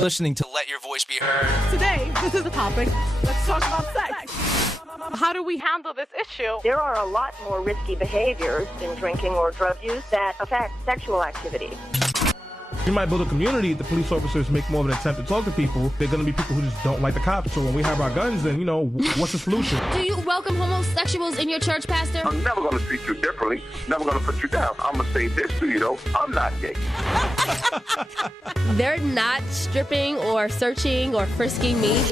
Listening to Let Your Voice Be Heard. Today, this is a topic. Let's talk about sex. How do we handle this issue? There are a lot more risky behaviors in drinking or drug use that affect sexual activity. You might build a community. The police officers make more of an attempt to talk to people. They're going to be people who just don't like the cops. So when we have our guns, then, what's the solution? Do you welcome homosexuals in your church, Pastor? I'm never going to treat you differently. Never going to put you down. I'm going to say this to you, though. I'm not gay. They're not stripping or searching or frisking me.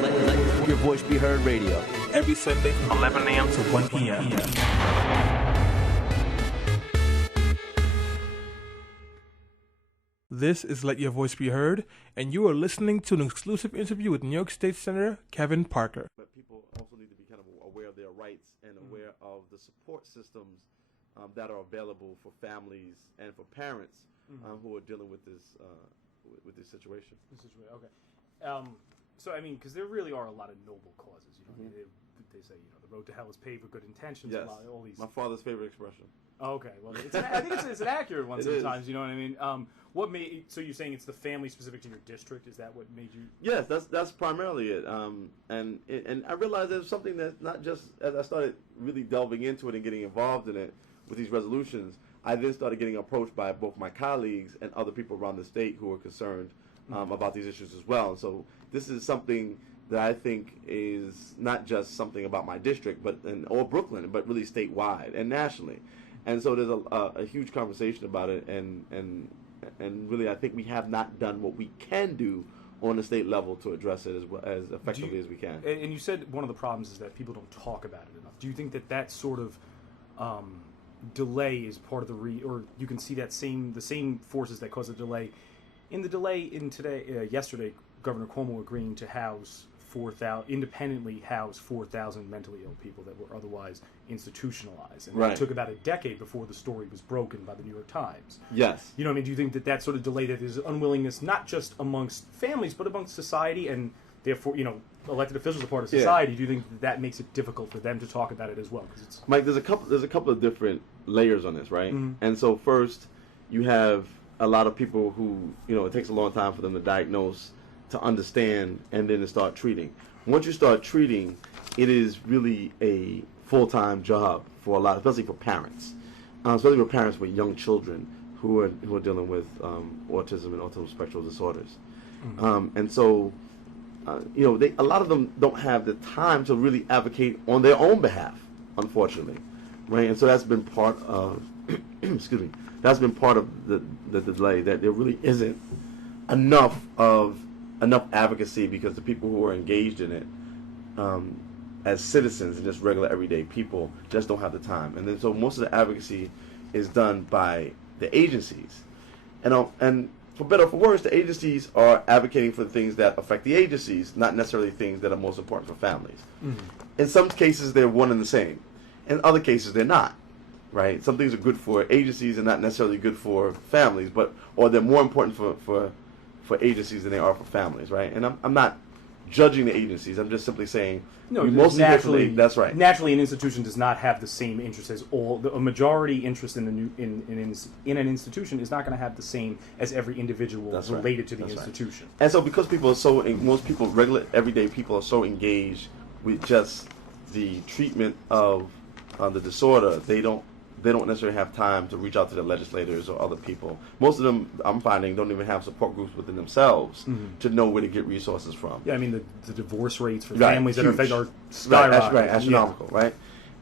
Let Your Voice Be Heard radio. Every Sunday from 11 a.m. to 1 p.m. This is Let Your Voice Be Heard, and you are listening to an exclusive interview with New York State Senator Kevin Parker. But people also need to be kind of aware of their rights and aware of the support systems that are available for families and for parents who are dealing with this situation. Okay. So, I mean, because there really are a lot of noble causes. They say, the road to hell is paved with good intentions. Yes. All these. My father's favorite expression. Oh, okay. Well, I think it's an accurate one sometimes. Is. You know what I mean? So you're saying it's the family specific to your district? Is that what made you? Yes, that's primarily it. And I realized there's something that's not just as I started really delving into it and getting involved in it with these resolutions. I then started getting approached by both my colleagues and other people around the state who are concerned about these issues as well. And so this is something that I think is not just something about my district, or Brooklyn, but really statewide and nationally. And so there's a huge conversation about it, and really I think we have not done what we can do on the state level to address it as effectively as we can. And you said one of the problems is that people don't talk about it enough. Do you think that sort of delay is part of or you can see that the same forces that cause the delay? In the delay yesterday, Governor Cuomo agreeing to independently house 4,000 mentally ill people that were otherwise institutionalized. And it took about a decade before the story was broken by the New York Times. Yes. You know what I mean? Do you think that sort of delay, that there's unwillingness not just amongst families, but amongst society, and therefore, elected officials are part of society, do you think that makes it difficult for them to talk about it as well? Mike, there's a couple of different layers on this, right? Mm-hmm. And so first, you have a lot of people who, it takes a long time for them to diagnose, to understand, and then to start treating. Once you start treating, it is really a full-time job for a lot, especially for parents, especially for parents with young children who are dealing with autism and autism spectral disorders. Mm-hmm. And so, a lot of them don't have the time to really advocate on their own behalf, unfortunately, right? And so that's been part of, that's been part of the delay, that there really isn't enough advocacy, because the people who are engaged in it as citizens and just regular everyday people just don't have the time. And then so most of the advocacy is done by the agencies. And for better or for worse, the agencies are advocating for the things that affect the agencies, not necessarily things that are most important for families. Mm-hmm. In some cases, they're one and the same. In other cases, they're not. Right? Some things are good for agencies and not necessarily good for families, or they're more important for agencies than they are for families, right? And I'm not judging the agencies. I'm just simply saying, that's right. Naturally, an institution does not have the same interest as a majority interest in an institution is not going to have the same as every individual related to the institution. Right. And so, because most people, regular everyday people, are so engaged with just the treatment of the disorder, they don't necessarily have time to reach out to the legislators or other people. Most of them, I'm finding, don't even have support groups within themselves to know where to get resources from. Yeah, I mean, the divorce rates for families that are skyrocketing. Right, astronomical, right?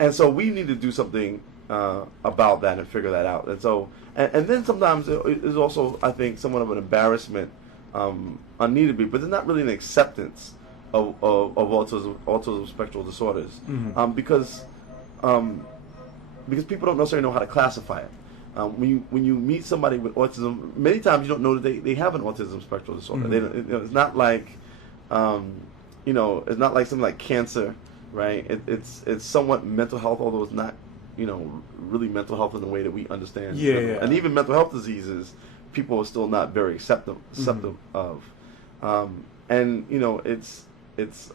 And so we need to do something about that and figure that out. And so, and then sometimes there's also, I think, somewhat of an embarrassment, unneeded, but there's not really an acceptance of autism spectral disorders, because people don't necessarily know how to classify it. When you meet somebody with autism, many times you don't know that they have an autism spectral disorder. It's not like, it's not like something like cancer, right? It's somewhat mental health, although it's not, really mental health in the way that we understand. Yeah. And even mental health diseases, people are still not very accepting of. And so there's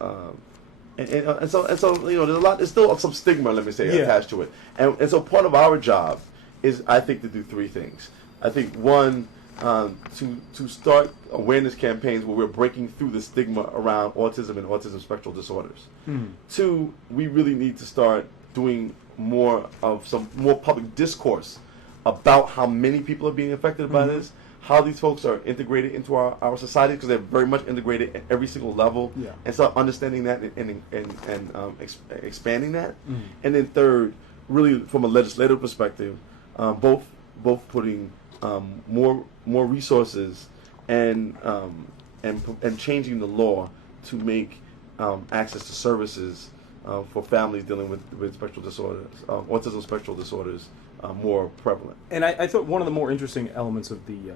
a lot. There's still some stigma, let me say, attached to it. And so part of our job is, I think, to do three things. I think one, to start awareness campaigns where we're breaking through the stigma around autism and autism spectral disorders. 2, we really need to start doing more public discourse about how many people are being affected by this, how these folks are integrated into our society, because they're very much integrated at every single level, and start understanding that and expanding that. And then 3rd, really from a legislative perspective, both putting more resources and changing the law to make access to services for families dealing with spectral disorders, autism spectral disorders, more prevalent. And I thought one of the more interesting elements of the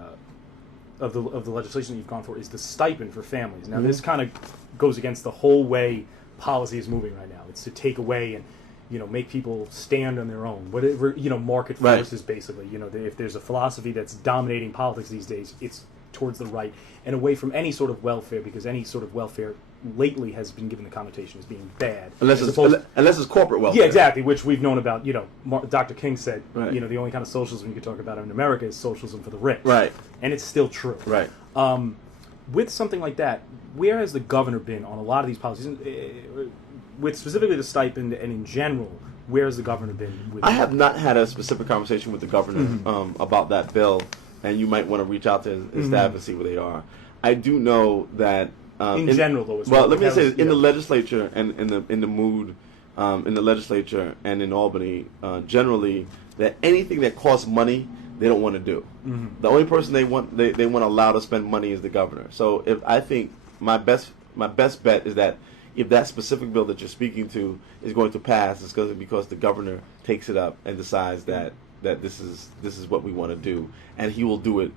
legislation that you've gone for is the stipend for families. Now, this kind of goes against the whole way policy is moving right now. It's to take away and make people stand on their own. Whatever market forces, basically. If there's a philosophy that's dominating politics these days, it's towards the right and away from any sort of welfare, because any sort of welfare lately has been given the connotation as being bad. Unless it's corporate welfare. Yeah, exactly, which we've known about. Dr. King said, the only kind of socialism you can talk about in America is socialism for the rich. Right. And it's still true. Right. With something like that, where has the governor been on a lot of these policies? With specifically the stipend and in general, where has the governor been? I have not had a specific conversation with the governor about that bill, and you might want to reach out to his staff and see where they are. I do know that in general, though. Well, let me say this, in the legislature and in the mood in the legislature and in Albany, generally, that anything that costs money, they don't want to do. The only person they want to allow to spend money is the governor. So I think my best bet is that if that specific bill that you're speaking to is going to pass, it's going to be because the governor takes it up and decides that this is what we want to do, and he will do it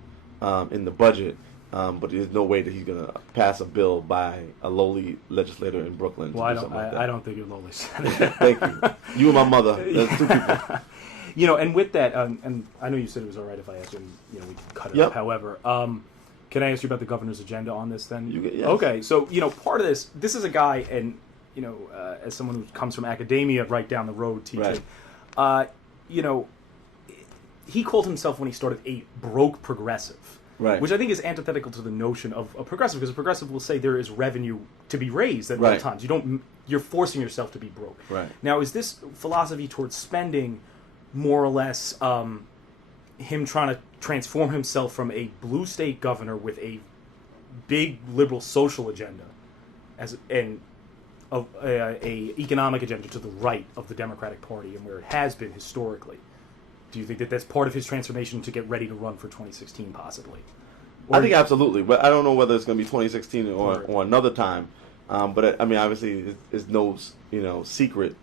in the budget. But there's no way that he's going to pass a bill by a lowly legislator in Brooklyn. Well, I don't think you're lowly. Thank you. You and my mother. That's 2 people. And with that, and I know you said it was all right if I asked you, we can cut it up. However, can I ask you about the governor's agenda on this then? Yes. Okay, so, part of this is a guy, and, as someone who comes from academia right down the road teaching, he called himself, when he started, a broke progressive. Right. Which I think is antithetical to the notion of a progressive, because a progressive will say there is revenue to be raised at all times. You're forcing yourself to be broke. Right. Now, is this philosophy towards spending more or less him trying to transform himself from a blue state governor with a big liberal social agenda and a economic agenda to the right of the Democratic Party and where it has been historically? Do you think that that's part of his transformation to get ready to run for 2016, possibly? I think absolutely, but I don't know whether it's going to be 2016 or another time. But I mean, obviously, it's no secret,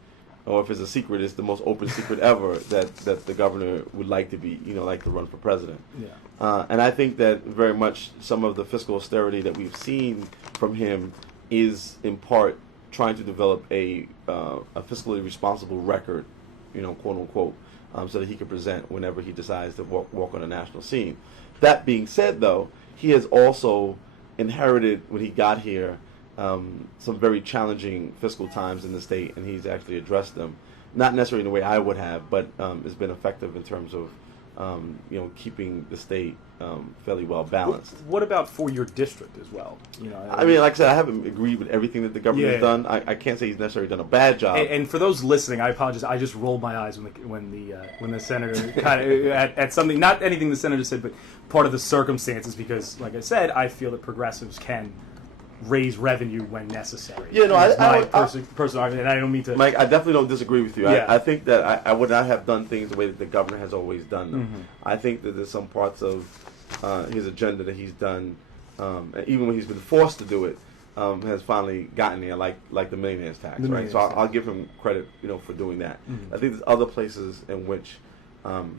or if it's a secret, it's the most open secret ever that the governor would like to be, like to run for president. Yeah. And I think that very much some of the fiscal austerity that we've seen from him is in part trying to develop a fiscally responsible record, quote unquote. So that he can present whenever he decides to walk on a national scene. That being said, though, he has also inherited, when he got here, some very challenging fiscal times in the state, and he's actually addressed them. Not necessarily in the way I would have, but it's been effective in terms of keeping the state fairly well balanced. What about for your district as well? I mean, like I said, I haven't agreed with everything that the governor has done. I can't say he's necessarily done a bad job. And for those listening, I apologize. I just rolled my eyes when the senator kind of at something, not anything the senator said, but part of the circumstances. Because, like I said, I feel that progressives can raise revenue when necessary. Yeah, no, I personal argument, and I don't mean to. Mike, I definitely don't disagree with you. Yeah. I think that I would not have done things the way that the governor has always done them. I think that there's some parts of his agenda that he's done, even when he's been forced to do it, has finally gotten there, like the millionaire's tax, right? So I'll give him credit, for doing that. I think there's other places in which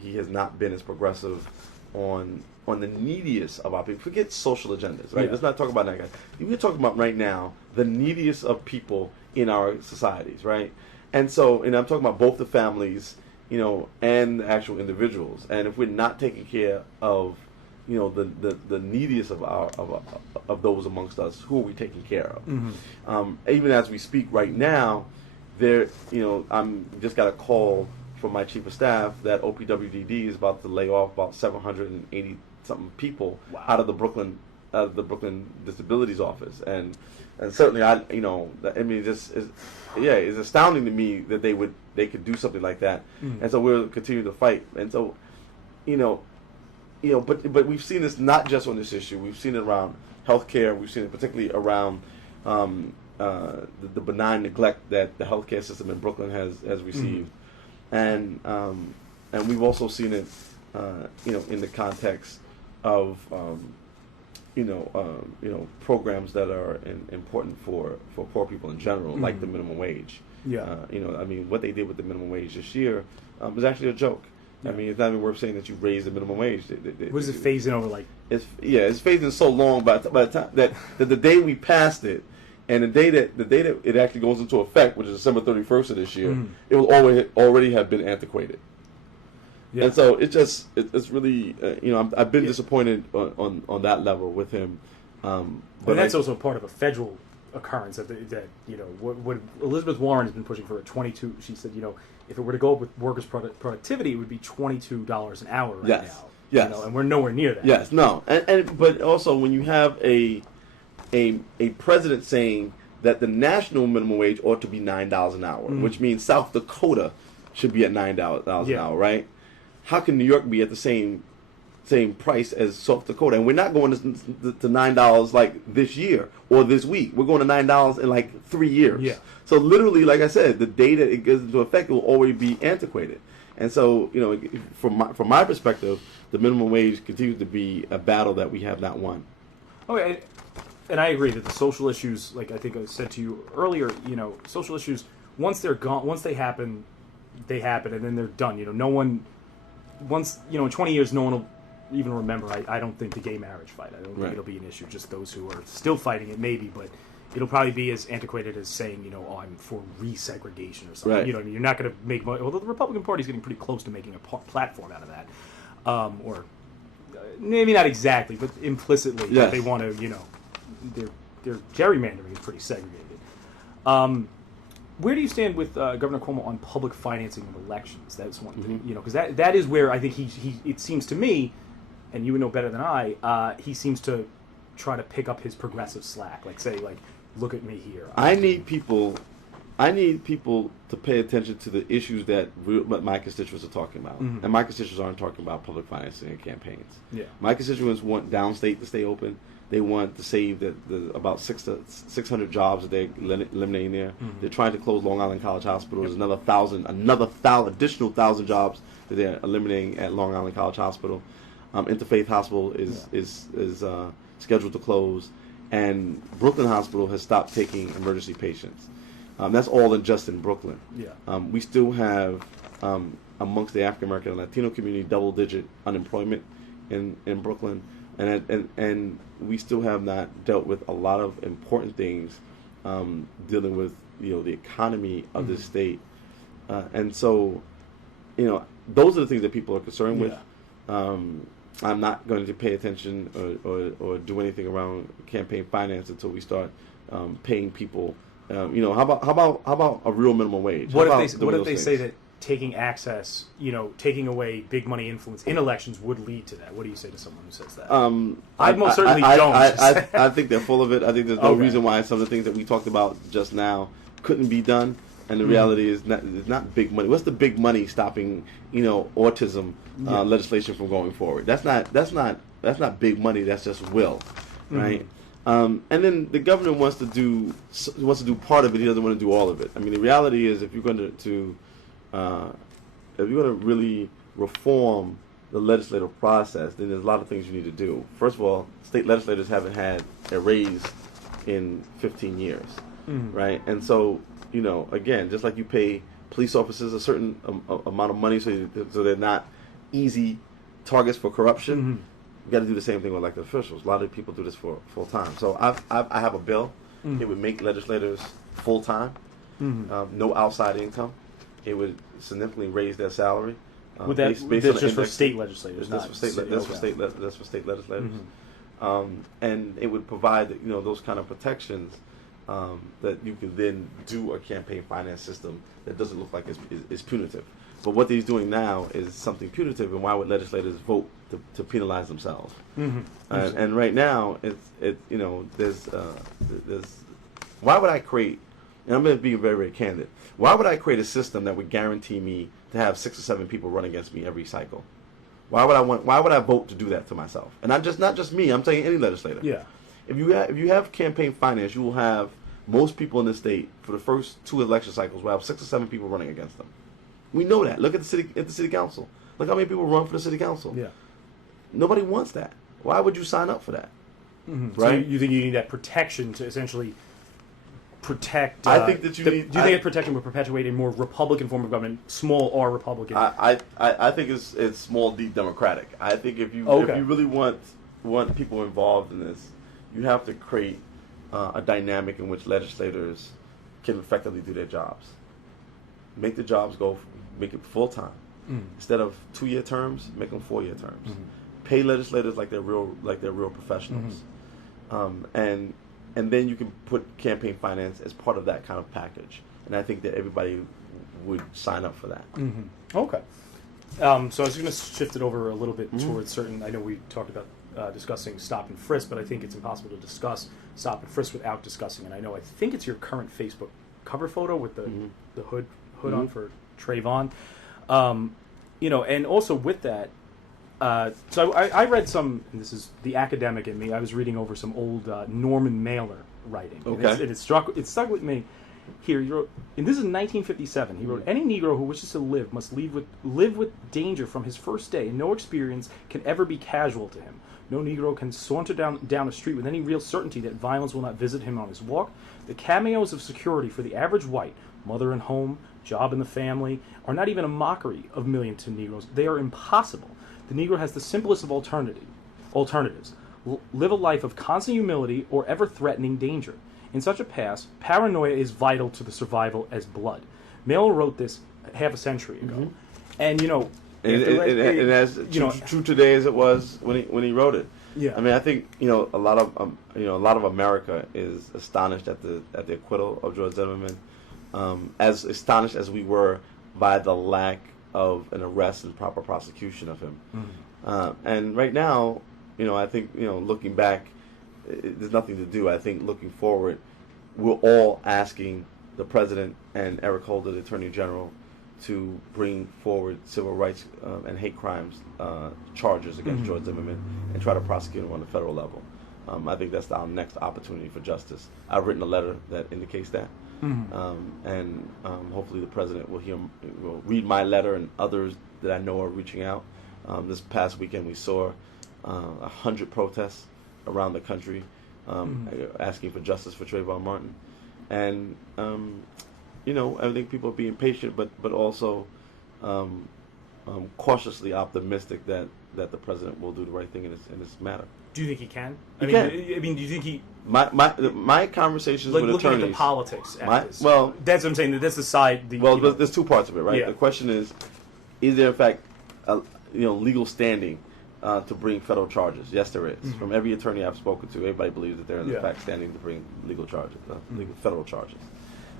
he has not been as progressive on the neediest of our people. Forget social agendas, right? Yeah. Let's not talk about that guy. We're talking about right now the neediest of people in our societies, right? And I'm talking about both the families, and the actual individuals. And if we're not taking care of, the neediest of those amongst us, who are we taking care of? Even as we speak right now, I'm just got a call from my chief of staff that OPWDD is about to lay off about 780 something people Wow. out of the Brooklyn Disabilities Office, and certainly it's astounding to me that they could do something like that, and so we'll continue to fight, and so but we've seen this not just on this issue. We've seen it around healthcare. We've seen it particularly around the benign neglect that the healthcare system in Brooklyn has received, and we've also seen it, in the context of programs that are important for poor people in general, like the minimum wage. Yeah. What they did with the minimum wage this year was actually a joke. Yeah. It's not even worth saying that you raise the minimum wage. What is it phasing over like? It's phasing so long by the time that the day we passed it, and the day that it actually goes into effect, which is December 31st of this year, it will already have been antiquated. Yeah. And so it's really I've been disappointed on that level with him. But that's also part of a federal occurrence that what Elizabeth Warren has been pushing for a 22. She said if it were to go up with workers' productivity, it would be $22 an hour right now. Yes. And we're nowhere near that. Yes. No. And but also when you have a president saying that the national minimum wage ought to be $9 an hour, which means South Dakota should be at $9 an hour, right? How can New York be at the same price as South Dakota? And we're not going to $9 like this year or this week. We're going to $9 in like 3 years. Yeah. So literally, like I said, the day that it goes into effect will already be antiquated. And so, from my perspective, the minimum wage continues to be a battle that we have not won. Okay, and I agree that the social issues, like I think I said to you earlier, social issues, once they're gone, once they happen, and then they're done. No one, once, in 20 years, no one will even remember. I don't think the gay marriage fight. I don't think it'll be an issue. Just those who are still fighting it, maybe, but it'll probably be as antiquated as saying, I'm for resegregation or something. Right. You're not going to make money. Although the Republican Party's getting pretty close to making a platform out of that, or maybe not exactly, but implicitly, Yes. they want to, their gerrymandering is pretty segregated. Where do you stand with Governor Cuomo on public financing of elections? That's one thing, because that is where I think he it seems to me, and you would know better than I, he seems to try to pick up his progressive slack, look at me here. I need people to pay attention to the issues that my constituents are talking about. And my constituents aren't talking about public financing and campaigns. Yeah. My constituents want downstate to stay open. They want to save about 600 jobs that they're eliminating there. They're trying to close Long Island College Hospital. There's another additional 1,000 jobs that they're eliminating at Long Island College Hospital. Interfaith Hospital is scheduled to close, and Brooklyn Hospital has stopped taking emergency patients. That's all just in Brooklyn. Yeah. We still have amongst the African American and Latino community double-digit unemployment in Brooklyn, and we still have not dealt with a lot of important things dealing with the economy of the state, and so those are the things that people are concerned with. I'm not going to pay attention or do anything around campaign finance until we start paying people. How about a real minimum wage? What if they say that taking access, taking away big money influence in elections would lead to that? What do you say to someone who says that? I most certainly don't. I think they're full of it. I think there's no reason why some of the things that we talked about just now couldn't be done. And the reality is it's not big money. What's the big money stopping autism legislation from going forward? That's not big money. That's just will, right? And then the governor wants to do part of it. He doesn't want to do all of it. I mean, the reality is if you're going to really reform the legislative process, then there's a lot of things you need to do. First of all, state legislators haven't had a raise in 15 years, right? And so again, just like you pay police officers a certain amount of money so they're not easy targets for corruption, you got to do the same thing with elected officials. A lot of people do this for full time. So I have a bill. It would make legislators full time, no outside income. It would significantly raise their salary. Would that that's just for state legislators? That's for state legislators. And it would provide those kind of protections. That you can then do a campaign finance system that doesn't look like it's punitive. But what he's doing now is something punitive, and why would legislators vote to penalize themselves? And right now, there's why would I create? And I'm going to be very, very candid. Why would I create a system that would guarantee me to have 6 or 7 people run against me every cycle? Why would I vote to do that to myself? And not just me. I'm saying any legislator. Yeah. If you have campaign finance, you will have most people in the state for the first 2 election cycles will have 6 or 7 people running against them. We know that. Look at the city council. Look how many people run for the city council. Yeah. Nobody wants that. Why would you sign up for that? Right. So you think you need that protection to essentially protect? I think that you need. Do you think that protection would perpetuate a more Republican form of government, small R Republican? I think it's small D Democratic. I think if you really want people involved in this, you have to create a dynamic in which legislators can effectively do their jobs. Make the jobs make it full time. Instead of 2-year terms, make them 4-year terms. Pay legislators like they're real professionals. And then you can put campaign finance as part of that kind of package. And I think that everybody would sign up for that. Okay. So I was going to shift it over a little bit towards certain. I know we talked about discussing stop and frisk, but I think it's impossible to discuss stop and frisk without discussing. And I think it's your current Facebook cover photo with the hood on for Trayvon. And also with that, so I read some, and this is the academic in me, I was reading over some old Norman Mailer writing. Okay. And it stuck with me. Here, he wrote, and this is in 1957, he wrote, "Any Negro who wishes to live must live with danger from his first day, and no experience can ever be casual to him. No Negro can saunter down a street with any real certainty that violence will not visit him on his walk. The cameos of security for the average white, mother and home, job in the family, are not even a mockery of millions to Negroes. They are impossible. The Negro has the simplest of alternatives. Live a life of constant humility or ever-threatening danger. In such a pass, paranoia is vital to the survival as blood." Mailer wrote this half a century ago. And, it has true today as it was when he wrote it. Yeah. I mean, I think a lot of America is astonished at the acquittal of George Zimmerman, as astonished as we were by the lack of an arrest and proper prosecution of him. And right now, I think looking back, there's nothing to do. I think looking forward, we're all asking the president and Eric Holder, the Attorney General, to bring forward civil rights and hate crimes charges against George Zimmerman and try to prosecute him on the federal level. I think that's our next opportunity for justice. I've written a letter that indicates that. And hopefully the president will read my letter, and others that I know are reaching out. This past weekend we saw 100 protests around the country asking for justice for Trayvon Martin. And I think people are being patient, but also cautiously optimistic that the president will do the right thing in this matter. Do you think he can? I mean, do you think he? My conversations with looking attorneys. at the politics. That's what I'm saying. That's the side. There's 2 parts of it, right? Yeah. The question is there in fact legal standing to bring federal charges? Yes, there is. From every attorney I've spoken to, everybody believes that they're in fact standing to bring legal charges, legal federal charges.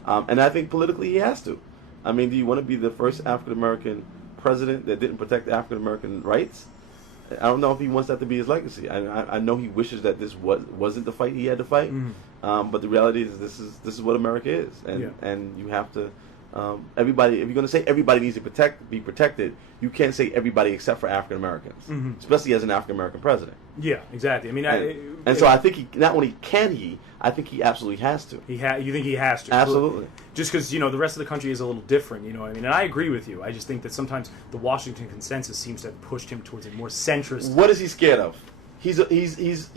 And I think politically he has to. I mean, do you want to be the first African American president that didn't protect African American rights? I don't know if he wants that to be his legacy. I know he wishes that this wasn't the fight he had to fight, but the reality is this is what America is, and you have to. Everybody, if you're going to say everybody needs to be protected, you can't say everybody except for African Americans, especially as an African American president. Yeah, exactly. I mean, so I think he not only can he, I think he absolutely has to. You think he has to? Absolutely. Just because the rest of the country is a little different, I mean, and I agree with you. I just think that sometimes the Washington consensus seems to have pushed him towards a more centrist. What is he scared of? He's there's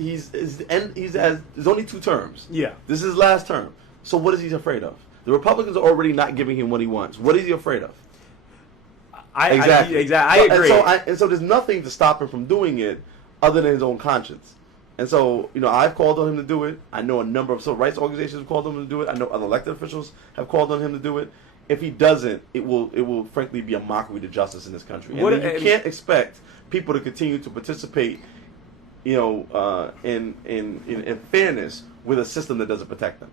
only 2 terms. Yeah. This is his last term. So what is he afraid of? The Republicans are already not giving him what he wants. What is he afraid of? Exactly. I agree. And so there's nothing to stop him from doing it other than his own conscience. And so, I've called on him to do it. I know a number of civil rights organizations have called on him to do it. I know other elected officials have called on him to do it. If he doesn't, it will frankly be a mockery to justice in this country. And you can't expect people to continue to participate, in fairness with a system that doesn't protect them.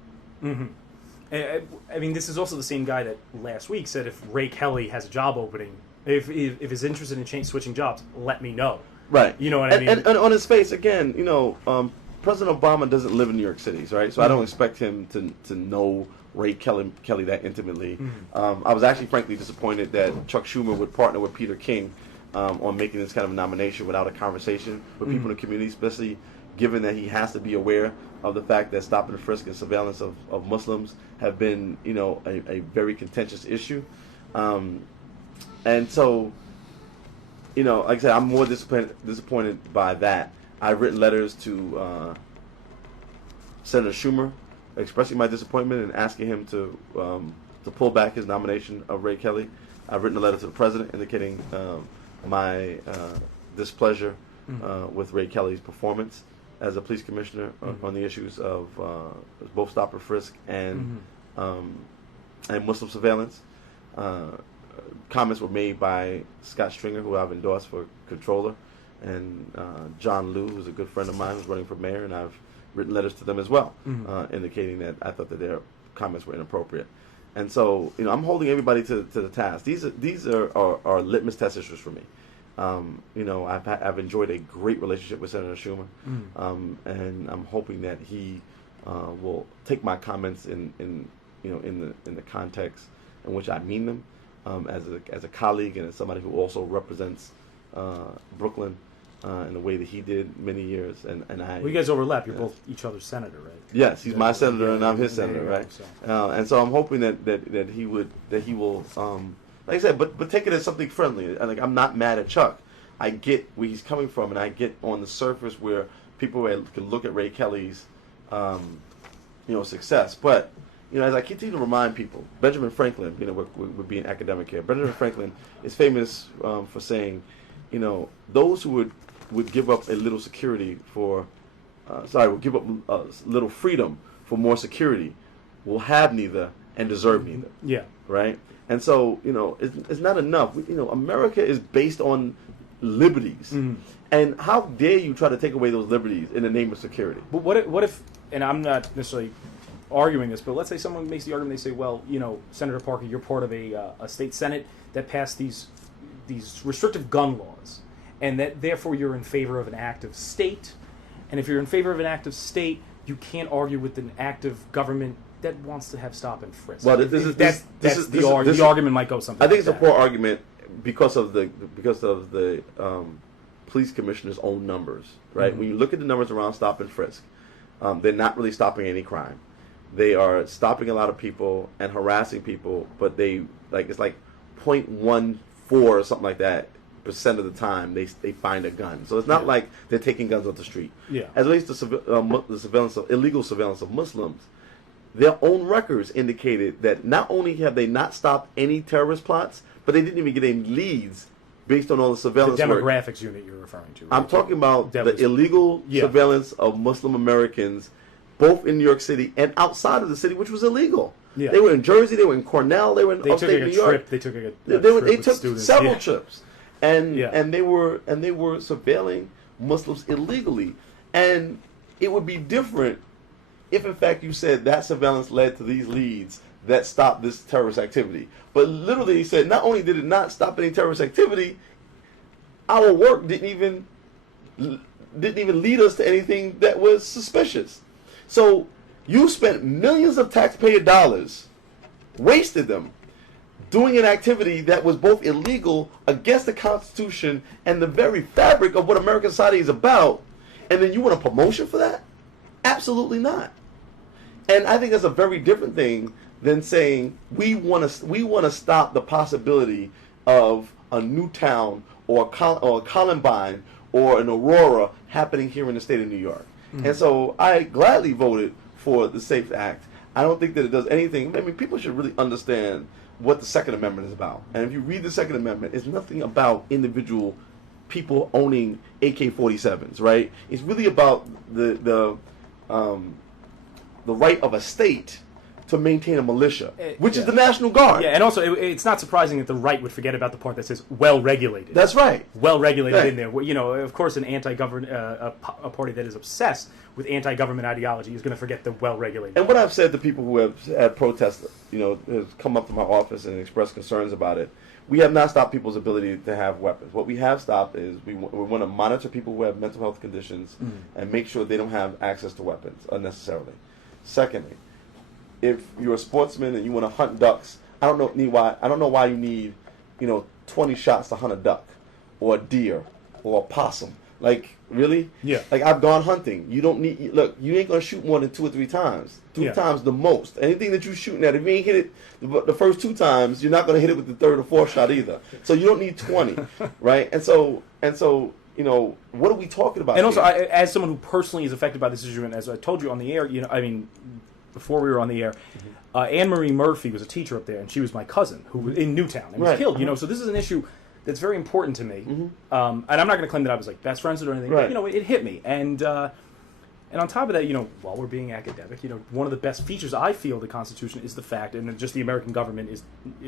I mean, this is also the same guy that last week said if Ray Kelly has a job opening, if he's interested in switching jobs, let me know. Right. You know what I mean? And on his face, again, President Obama doesn't live in New York City, right? So I don't expect him to know Ray Kelly that intimately. I was actually frankly disappointed that Chuck Schumer would partner with Peter King on making this kind of a nomination without a conversation with people in the community, especially given that he has to be aware of the fact that stop and frisk and surveillance of Muslims have been, a very contentious issue. And so, like I said, I'm more disappointed by that. I've written letters to Senator Schumer expressing my disappointment and asking him to pull back his nomination of Ray Kelly. I've written a letter to the president indicating my displeasure with Ray Kelly's performance as a police commissioner on the issues of both stop and frisk and Muslim surveillance. Comments were made by Scott Stringer, who I've endorsed for controller, and John Liu, who's a good friend of mine, who's running for mayor, and I've written letters to them as well, indicating that I thought that their comments were inappropriate. And so, I'm holding everybody to the task. These are litmus test issues for me. I've enjoyed a great relationship with Senator Schumer, and I'm hoping that he will take my comments in the context in which I mean them, as a colleague and as somebody who also represents Brooklyn in the way that he did many years. And I. Well, you guys overlap. You're both each other's senator, right? Yes, he's my senator and I'm his senator, right? And so I'm hoping that he will. Like I said, but take it as something friendly. Like, I'm not mad at Chuck. I get where he's coming from, and I get on the surface where people can look at Ray Kelly's, success. But as I continue to remind people, Benjamin Franklin, we're being academic here. Benjamin Franklin is famous for saying, those who would give up a little security would give up a little freedom for more security, will have neither and deserve neither. Yeah. Right. And so, it's not enough. America is based on liberties. And how dare you try to take away those liberties in the name of security? But what if, and I'm not necessarily arguing this, but let's say someone makes the argument, they say, well, Senator Parker, you're part of a state senate that passed these restrictive gun laws, and that therefore you're in favor of an active state. And if you're in favor of an active state, you can't argue with an active government that wants to have stop and frisk. Well, the argument might go something. I think like it's a poor argument because of the police commissioner's own numbers, right? When you look at the numbers around stop and frisk, they're not really stopping any crime. They are stopping a lot of people and harassing people, but it's like 0.14 or something like that % of the time they find a gun. So it's not like they're taking guns off the street. Yeah. As it relates to the illegal surveillance of Muslims, their own records indicated that not only have they not stopped any terrorist plots, but they didn't even get any leads based on all the surveillance the demographics unit you're referring to. Right? I'm talking about the illegal surveillance of Muslim Americans, both in New York City and outside of the city, which was illegal. Yeah. They were in Jersey, they were in Cornell, they were in upstate New York. They took they took several trips, and they were surveilling Muslims illegally, and it would be different if in fact you said that surveillance led to these leads that stopped this terrorist activity. But literally he said not only did it not stop any terrorist activity, our work didn't even lead us to anything that was suspicious. So you spent millions of taxpayer dollars, wasted them, doing an activity that was both illegal, against the Constitution and the very fabric of what American society is about, and then you want a promotion for that? Absolutely not. And I think that's a very different thing than saying we want to stop the possibility of a Newtown or a Columbine or an Aurora happening here in the state of New York. And so I gladly voted for the SAFE Act. I don't think that it does anything. I mean, people should really understand what the Second Amendment is about. And if you read the Second Amendment, it's nothing about individual people owning AK-47s, right? It's really about the right of a state to maintain a militia, which is yeah. the National Guard. Yeah, and also it's not surprising that the right would forget about the part that says well regulated. That's right. Well regulated Right. in there. You know, of course, an anti-government a party that is obsessed with anti-government ideology is going to forget the well regulated. And what I've said to people who have had protests, you know, have come up to my office and expressed concerns about it, we have not stopped people's ability to have weapons. What we have stopped is we want to monitor people who have mental health conditions and make sure they don't have access to weapons unnecessarily. Secondly, if you're a sportsman and you want to hunt ducks, I don't know why you need, 20 shots to hunt a duck or a deer or a possum. Like, really? Yeah. Like, I've gone hunting. You don't need, look, you ain't going to shoot more than 2 or 3 times. 3 times the most. Anything that you're shooting at, if you ain't hit it the first 2 times, you're not going to hit it with the 3rd or 4th shot either. So you don't need 20, right? And so, what are we talking about And also, here? as someone who personally is affected by this issue, and as I told you on the air, before we were on the air, Anne Marie Murphy was a teacher up there, and she was my cousin who was in Newtown and was Right. killed. So this is an issue that's very important to me. And I'm not going to claim that I was like best friends with her or anything, Right. but it hit me. And on top of that, while we're being academic, one of the best features I feel of the Constitution is the fact, and just the American government is,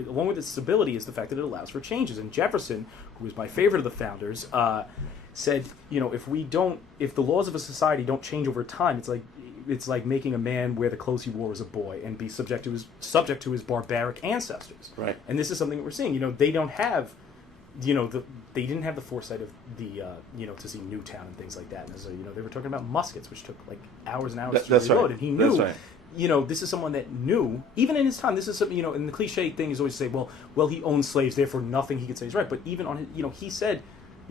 along with its stability, is the fact that it allows for changes. And Jefferson, who was my favorite of the founders, said, if the laws of a society don't change over time, it's like making a man wear the clothes he wore as a boy and be subject to his barbaric ancestors. Right. And this is something that we're seeing. They don't have, they didn't have the foresight of the, to see Newtown and things like that. And so, they were talking about muskets, which took like hours and hours to That's reload. right. And he knew, That's right. this is someone that knew, even in his time, this is something, and the cliche thing is always to say, well, he owned slaves, therefore nothing he could say is right. But even on his, he said,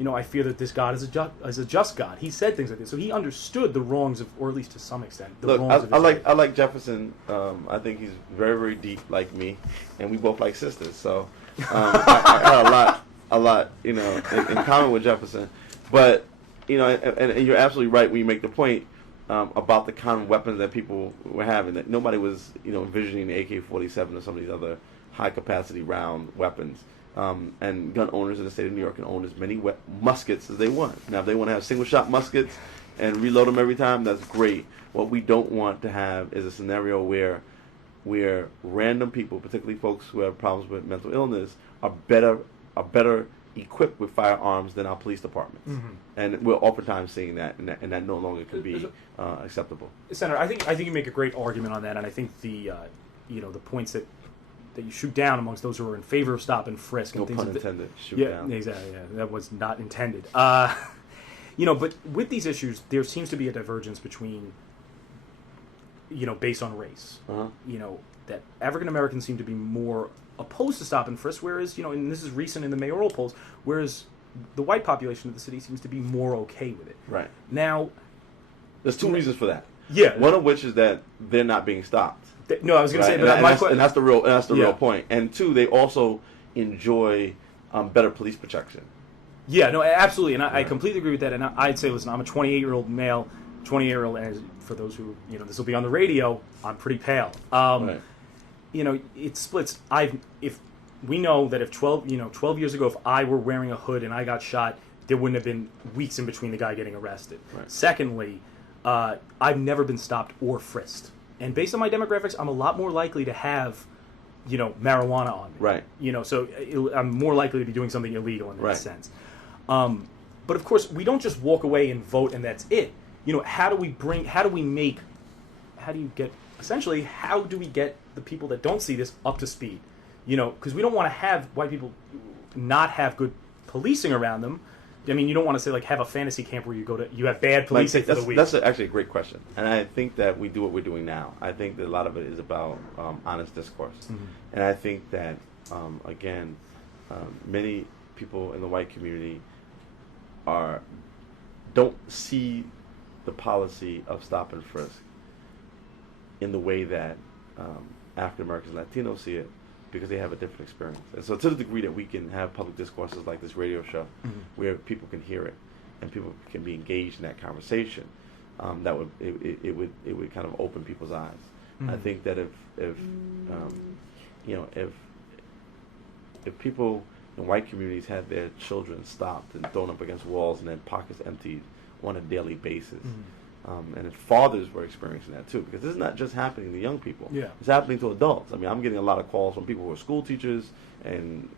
I fear that this God is a just God. He said things like this, so he understood the wrongs of, or at least to some extent, the Look, wrongs of I his like Jefferson. I think he's very, very deep, like me, and we both like sisters. So I got a lot, in common with Jefferson. But and you're absolutely right when you make the point about the kind of weapons that people were having. That nobody was, envisioning the AK-47 or some of these other high-capacity round weapons. And gun owners in the state of New York can own as many muskets as they want. Now, if they want to have single-shot muskets and reload them every time, that's great. What we don't want to have is a scenario where random people, particularly folks who have problems with mental illness, are better equipped with firearms than our police departments. And we're oftentimes seeing that, and that no longer can be acceptable. Senator, I think you make a great argument on that, and I think the points that you shoot down amongst those who are in favor of stop and frisk and No things pun like that. intended. Shoot Yeah, down. exactly. Yeah, that was not intended. But with these issues, there seems to be a divergence between, based on race. That African Americans seem to be more opposed to stop and frisk, whereas, and this is recent in the mayoral polls, whereas the white population of the city seems to be more okay with it. Right. Now, There's 2 reasons for that. Yeah. One of which is that they're not being stopped. No, I was going to say, Right? but And that's the real Yeah. point. And 2, they also enjoy better police protection. Yeah, no, absolutely, and I completely agree with that. And I'd say, listen, I'm a 28-year-old male, 28-year-old, and for those who, this will be on the radio, I'm pretty pale. Right. It splits. If we know that if 12 years ago, if I were wearing a hood and I got shot, there wouldn't have been weeks in between the guy getting arrested. Right. Secondly, I've never been stopped or frisked. And based on my demographics, I'm a lot more likely to have, marijuana on me. Right. So I'm more likely to be doing something illegal in that Right. sense. But of course, we don't just walk away and vote and that's it. How do we get the people that don't see this up to speed? Because we don't want to have white people not have good policing around them. I mean, you don't want to say, like, have a fantasy camp where you have bad policing for the week. That's actually a great question. And I think that we do what we're doing now. I think that a lot of it is about honest discourse. And I think that, many people in the white community don't see the policy of stop and frisk in the way that African Americans and Latinos see it, because they have a different experience. And so to the degree that we can have public discourses like this radio show, where people can hear it and people can be engaged in that conversation, it would kind of open people's eyes. I think that if people in white communities had their children stopped and thrown up against walls and then pockets emptied on a daily basis, and fathers were experiencing that too, because this is not just happening to young people. Yeah. It's happening to adults. I mean, I'm getting a lot of calls from people who are school teachers and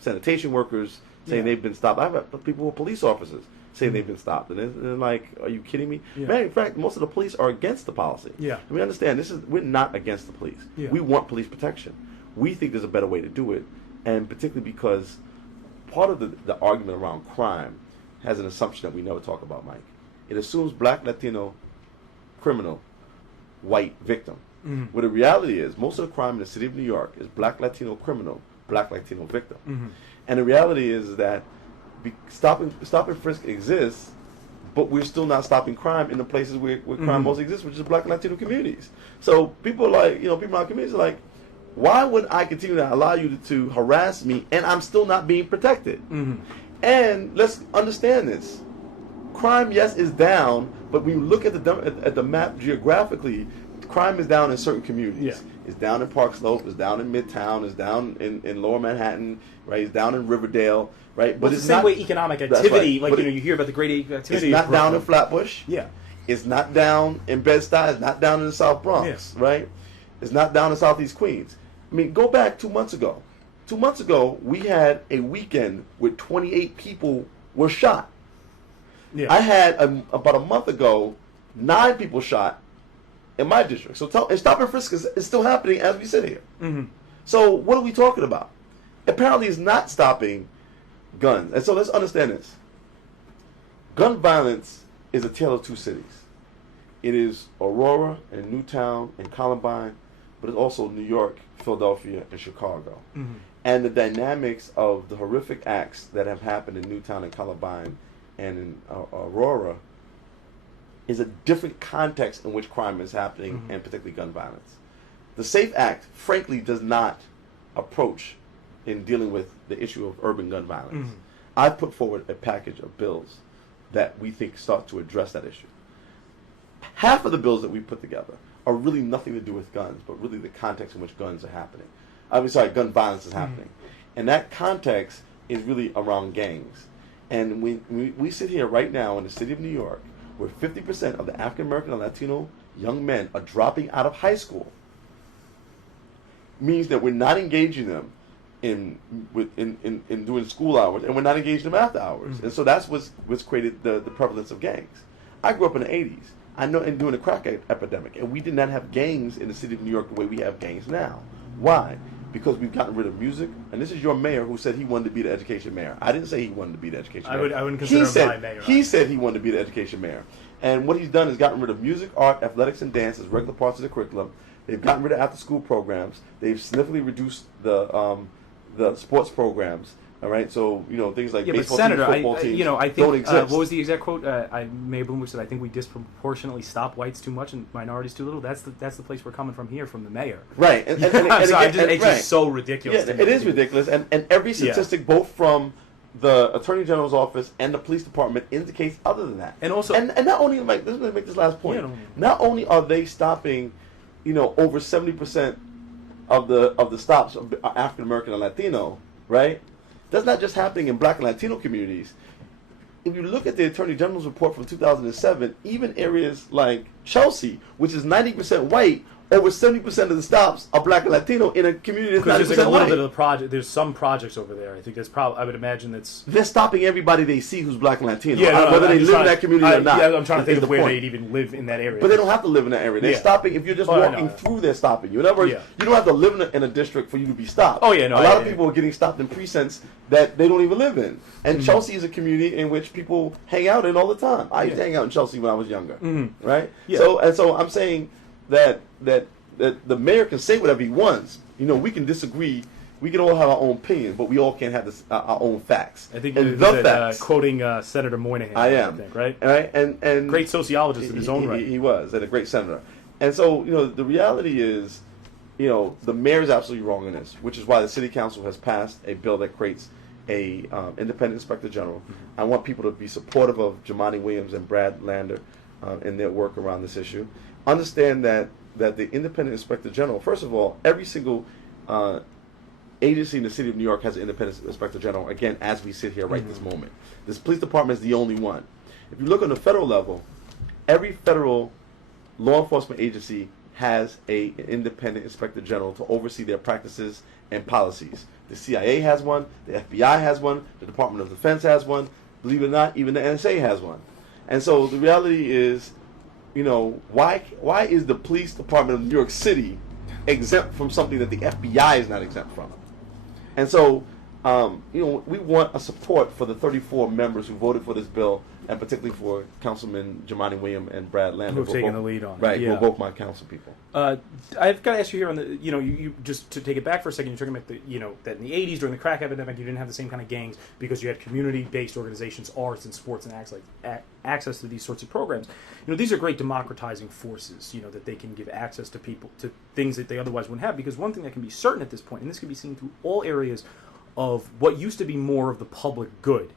sanitation workers saying they've been stopped. I've had people who are police officers saying they've been stopped, and they're like, "Are you kidding me?" Yeah. Man, in fact, most of the police are against the policy. Yeah. And we understand we're not against the police. Yeah. We want police protection. We think there's a better way to do it, and particularly because part of the argument around crime has an assumption that we never talk about, Mike. It assumes black, Latino, criminal, white victim. Mm-hmm. Where the reality is, most of the crime in the city of New York is black, Latino criminal, black, Latino victim. Mm-hmm. And the reality is that stop and frisk exists, but we're still not stopping crime in the places where crime most exists, which is black and Latino communities. So people are like, people in our communities are like, why would I continue to allow you to harass me and I'm still not being protected? Mm-hmm. And let's understand this. Crime, yes, is down, but when you look at the map geographically, crime is down in certain communities. Yeah. It's down in Park Slope, it's down in Midtown, it's down in Lower Manhattan, right? It's down in Riverdale, right? But it's the same way economic activity, like you hear about the great activity. It's not down in Flatbush. Yeah. It's not down in Bed-Stuy. It's not down in the South Bronx, Yes. right? It's not down in Southeast Queens. I mean, go back 2 months ago. 2 months ago, we had a weekend where 28 people were shot. Yeah. I had about a month ago 9 people shot in my district. So stop and frisk is still happening as we sit here. Mm-hmm. So what are we talking about? Apparently, it's not stopping guns. And so let's understand this. Gun violence is a tale of two cities. It is Aurora and Newtown and Columbine, but it's also New York, Philadelphia, and Chicago. Mm-hmm. And the dynamics of the horrific acts that have happened in Newtown and Columbine and in Aurora is a different context in which crime is happening, and particularly gun violence. The SAFE Act, frankly, does not approach in dealing with the issue of urban gun violence. I've put forward a package of bills that we think start to address that issue. Half of the bills that we put together are really nothing to do with guns, but really the context in which guns are happening. Gun violence is happening. And that context is really around gangs. And we sit here right now in the city of New York, where 50% of the African American and Latino young men are dropping out of high school, means that we're not engaging them in doing school hours, and we're not engaging them after hours. And so that's what's created the prevalence of gangs. I grew up in the 80s. I know, and during the crack epidemic, and we did not have gangs in the city of New York the way we have gangs now. Why? Because we've gotten rid of music, and this is your mayor who said he wanted to be the education mayor. I didn't say he wanted to be the education mayor. I wouldn't consider him my mayor. He said he wanted to be the education mayor. And what he's done is gotten rid of music, art, athletics, and dance as regular parts of the curriculum. They've gotten rid of after-school programs. They've significantly reduced the sports programs. All right, so things like baseball teams, football teams I think don't exist. what was the exact quote? Mayor Bloomberg said, "I think we disproportionately stop whites too much and minorities too little." That's the place we're coming from here, from the mayor. Right, and it's just so ridiculous. Yeah, it is ridiculous, and every statistic, both from the Attorney General's office and the police department, indicates other than that. And also, and not only make this last point. Not only are they stopping, over 70% of the stops are African American and Latino, right? That's not just happening in black and Latino communities. If you look at the Attorney General's report from 2007, even areas like Chelsea, which is 90% white, over 70% of the stops are black and Latino in a community that's 90% there's like a little white. bit of the project. There's some projects over there. I think there's probably. I would imagine they're stopping everybody they see who's black and Latino. Yeah, whether they live in that community or not. Yeah, I'm trying to think of where point. they'd even live in that area. But they don't have to live in that area. They're stopping. If you're just walking through, they're stopping you. In other words, you don't have to live in a district for you to be stopped. Oh yeah, no. A lot of people are getting stopped in precincts that they don't even live in. And Chelsea is a community in which people hang out in all the time. I used to hang out in Chelsea when I was younger, right? Yeah. So I'm saying that the mayor can say whatever he wants. We can disagree. We can all have our own opinion, but we all can't have our own facts. I think and the facts. Quoting Senator Moynihan. I am. I think, right? Right. And great sociologist in his own right. He was, and a great senator. And so, the reality is, the mayor is absolutely wrong in this, which is why the city council has passed a bill that creates a independent inspector general. I want people to be supportive of Jumaane Williams and Brad Lander in their work around this issue. Understand that the independent inspector general, first of all, every single agency in the city of New York has an independent inspector general, again, as we sit here right this moment. This police department is the only one. If you look on the federal level, every federal law enforcement agency has an independent inspector general to oversee their practices and policies. The CIA has one, the FBI has one, the Department of Defense has one, believe it or not, even the NSA has one. And so the reality is, why is the police department of New York City exempt from something that the FBI is not exempt from? And so, we want a support for the 34 members who voted for this bill, and particularly for Councilman Jumaane Williams and Brad Lander. Who have taken the lead on it. Right, Yeah. who are both my council people. I've got to ask you here on the, you just to take it back for a second, you're talking about that in the 80s during the crack epidemic, you didn't have the same kind of gangs because you had community-based organizations, arts and sports, and access to these sorts of programs. These are great democratizing forces, that they can give access to people to things that they otherwise wouldn't have. Because one thing that can be certain at this point, and this can be seen through all areas of what used to be more of the public good,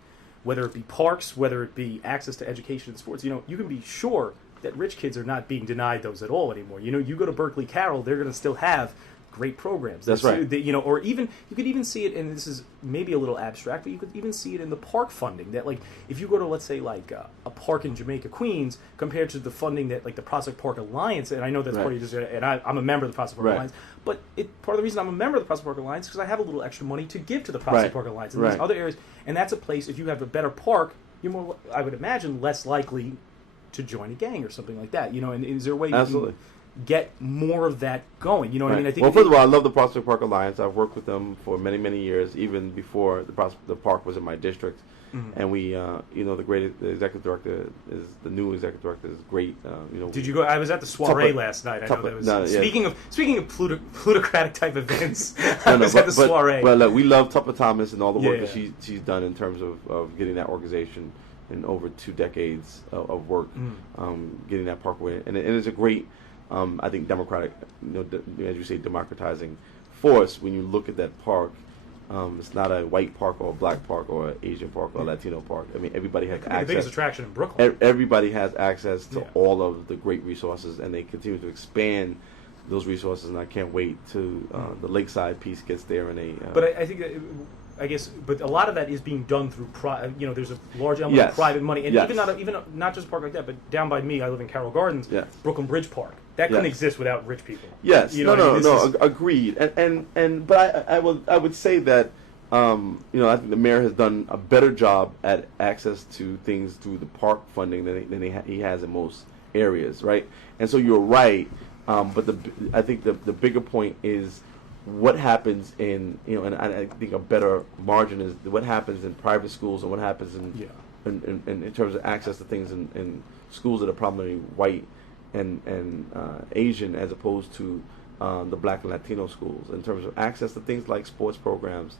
whether it be parks, whether it be access to education and sports, you can be sure that rich kids are not being denied those at all anymore. You go to Berkeley Carroll, they're going to still have great programs. That's right. Or even, you could even see it, and this is maybe a little abstract, but you could even see it in the park funding. That, like, if you go to, let's say, like a park in Jamaica, Queens, compared to the funding that, like, the Prospect Park Alliance, and I know that's Right. part of your, and I'm a member of the Prospect Park Right. Alliance, but part of the reason I'm a member of the Prospect Park Alliance is because I have a little extra money to give to the Prospect Right. Park Alliance and Right. these other areas, and that's a place, if you have a better park, you're more, I would imagine, less likely to join a gang or something like that. And is there a way you Absolutely. can get more of that going? You know what I mean? I think Well, first of all, I love the Prospect Park Alliance. I've worked with them for many, many years, even before the park was in my district. Mm-hmm. And we, the executive director the new executive director is great. Did you go? I was at the soiree Tupper- last night. I know Tupper- that was no, yeah. speaking of plutocratic type events. I was at the soiree. But look, we love Tupper Thomas and all the work Yeah. that she's done in terms of getting that organization in over 2 decades of work, getting that parkway, and it is a great, I think, democratic, as you say, democratizing force when you look at that park. It's not a white park or a black park or an Asian park or a Latino park. I mean, everybody has the access. biggest attraction in Brooklyn. Everybody has access to Yeah. all of the great resources, and they continue to expand those resources. And I can't wait to the Lakeside piece gets there, and But I think that, I guess, but a lot of that is being done through, there's a large element Yes. of private money, and Yes. even not just a park like that, but down by me, I live in Carroll Gardens, Yes. Brooklyn Bridge Park. That couldn't Yes. exist without rich people. Yes, You know what I mean? This is- agreed. But I would say that I think the mayor has done a better job at access to things through the park funding than he has in most areas, right? And so you're right. But I think the bigger point is what happens in and I think a better margin is what happens in private schools and what happens in terms of access to things in schools that are primarily white and Asian as opposed to the black and Latino schools, in terms of access to things like sports programs,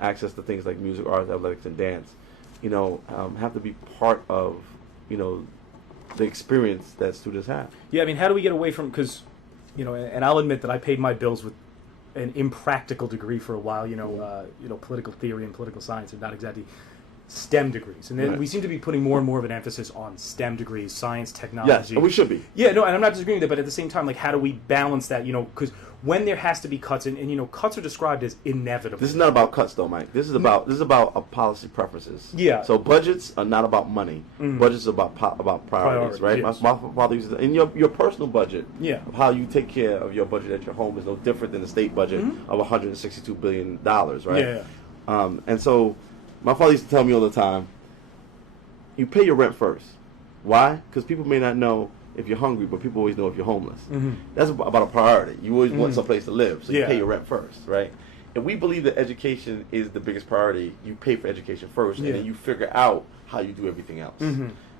access to things like music, art, athletics, and dance, have to be part of the experience that students have. Yeah, I mean, how do we get away from, because, and I'll admit that I paid my bills with an impractical degree for a while, political theory and political science are not exactly STEM degrees. And then Right. we seem to be putting more and more of an emphasis on STEM degrees, science, technology. Yes, and we should be. Yeah, no, and I'm not disagreeing with that, but at the same time, like, how do we balance that, because when there has to be cuts, and cuts are described as inevitable. This is not about cuts, though, Mike. This is about policy preferences. Yeah. So budgets are not about money. Budgets are about priorities, right? yes. My father used to, and your personal budget. Yeah. Of how you take care of your budget at your home is no different than the state budget of $162 billion, right? Yeah. And so my father used to tell me all the time, you pay your rent first. Why? Because people may not know if you're hungry, but people always know if you're homeless. That's about a priority. You always want someplace to live, so you Yeah. pay your rent first, right? If we believe that education is the biggest priority, you pay for education first, Yeah. and then you figure out how you do everything else,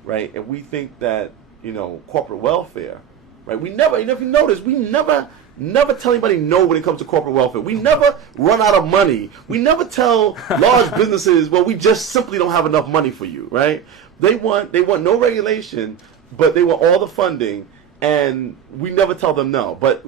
right? And we think that corporate welfare, right? We never, if you notice, we never tell anybody no when it comes to corporate welfare. We never run out of money. We never tell large businesses, well, we just simply don't have enough money for you, right? They want no regulation, but they want all the funding, and we never tell them no. But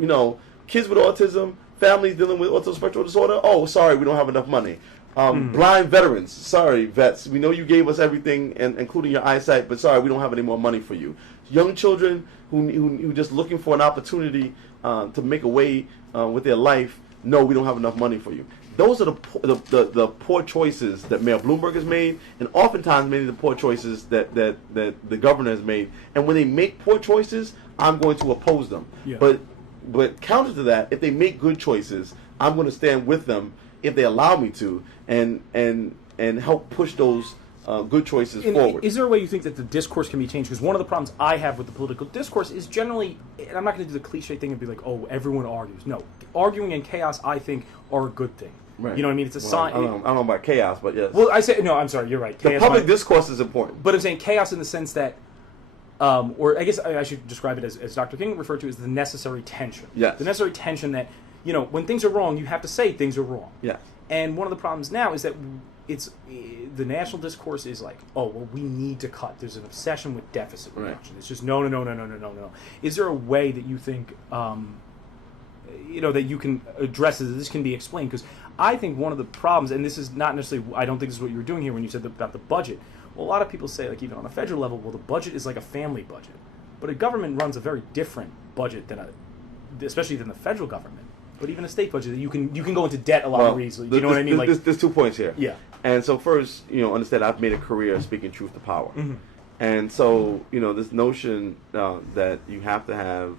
kids with autism, families dealing with autism spectrum disorder, oh, sorry, we don't have enough money. Blind veterans, sorry, vets, we know you gave us everything, and including your eyesight, but sorry, we don't have any more money for you. Young children who just looking for an opportunity to make a way with their life, no, we don't have enough money for you. those are the poor choices that Mayor Bloomberg has made, and oftentimes many of the poor choices that the governor has made. And when they make poor choices, I'm going to oppose them. Yeah. But counter to that, if they make good choices, I'm going to stand with them if they allow me to, and help push those good choices forward. Is there a way you think that the discourse can be changed? Because one of the problems I have with the political discourse is generally, and I'm not going to do the cliche thing and be like, oh, everyone argues. No, arguing and chaos, I think, are a good thing. Right. You know what I mean? It's a sign. I don't know about chaos, but yes. Well, I'm sorry, you're right. The public discourse is important. But I'm saying chaos in the sense that, or I guess I should describe it as Dr. King referred to as the necessary tension. Yes. The necessary tension that, when things are wrong, you have to say things are wrong. Yeah. And one of the problems now is that the national discourse is like, oh, well, we need to cut. There's an obsession with deficit reduction. It's just no. Is there a way that you think, that you can address this? This can be explained, because I think one of the problems, and this is not necessarily, I don't think this is what you were doing here when you said about the budget. Well, a lot of people say, like, even on a federal level, well, the budget is like a family budget, but a government runs a very different budget especially than the federal government. But even a state budget, you can go into debt a lot more easily. Do you know what I mean? There's 2 points here. Yeah. And so first, understand I've made a career of speaking truth to power. Mm-hmm. And so, this notion that you have to have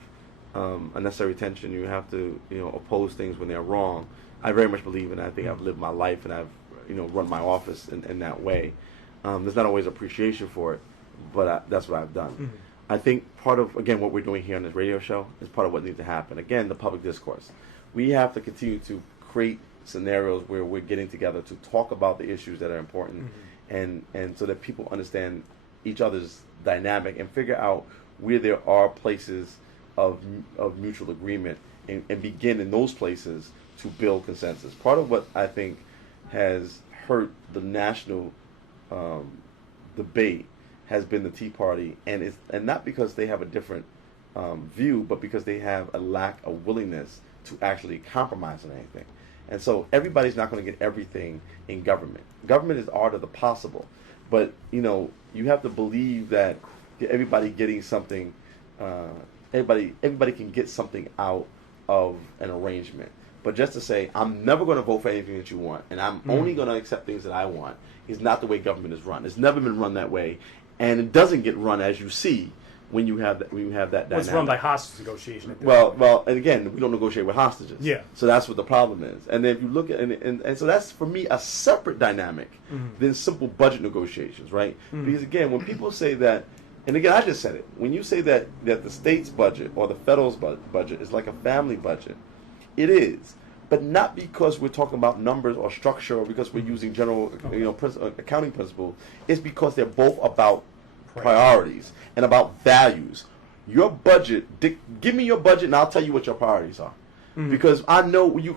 a necessary tension, you have to, oppose things when they're wrong, I very much believe in. I think I've lived my life and I've, run my office in that way. There's not always appreciation for it, but that's what I've done. Mm-hmm. I think part of, again, what we're doing here on this radio show is part of what needs to happen. Again, the public discourse. We have to continue to create scenarios where we're getting together to talk about the issues that are important, and so that people understand each other's dynamic and figure out where there are places of mutual agreement, and begin in those places to build consensus. Part of what I think has hurt the national debate has been the Tea Party, and not because they have a different view, but because they have a lack of willingness to actually compromise on anything. And so everybody's not going to get everything in government. Government is art of the possible, but you have to believe that everybody getting something, everybody can get something out of an arrangement. But just to say, I'm never going to vote for anything that you want, and I'm only going to accept things that I want, is not the way government is run. It's never been run that way, and it doesn't get run, as you see, when you have that dynamic. It's run by hostage negotiation. Well, and again, we don't negotiate with hostages. Yeah. So that's what the problem is. And then if you look at and so that's for me a separate dynamic than simple budget negotiations, right? Because again, when people say that, and again, I just said it. When you say that the state's budget or the federal's budget is like a family budget, it is. But not because we're talking about numbers or structure, or because we're using general, accounting principles. It's because they're both about priorities and about values. Your budget, give me your budget, and I'll tell you what your priorities are. Because I know you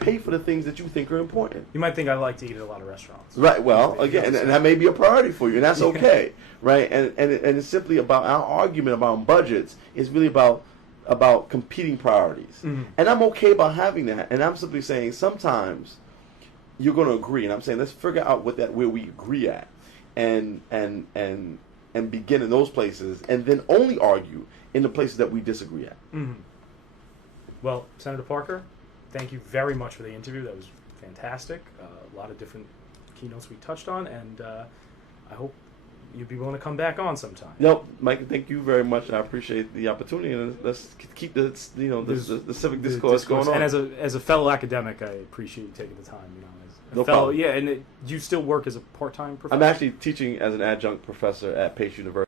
pay for the things that you think are important. You might think I like to eat at a lot of restaurants. Right. Well, again, and that may be a priority for you, and that's okay. Right. And it's simply about our argument about budgets is really about competing priorities. And I'm okay about having that. And I'm simply saying sometimes you're going to agree, and I'm saying let's figure out where we agree at, and begin in those places, and then only argue in the places that we disagree at. Well, Senator Parker, thank you very much for the interview. That was fantastic. A lot of different keynotes we touched on, and I hope you'd be willing to come back on sometime. No, Mike, thank you very much. I appreciate the opportunity, and let's keep the civic discourse going on. And as a fellow academic, I appreciate you taking the time. No problem. Yeah, and do you still work as a part-time professor? I'm actually teaching as an adjunct professor at Pace University.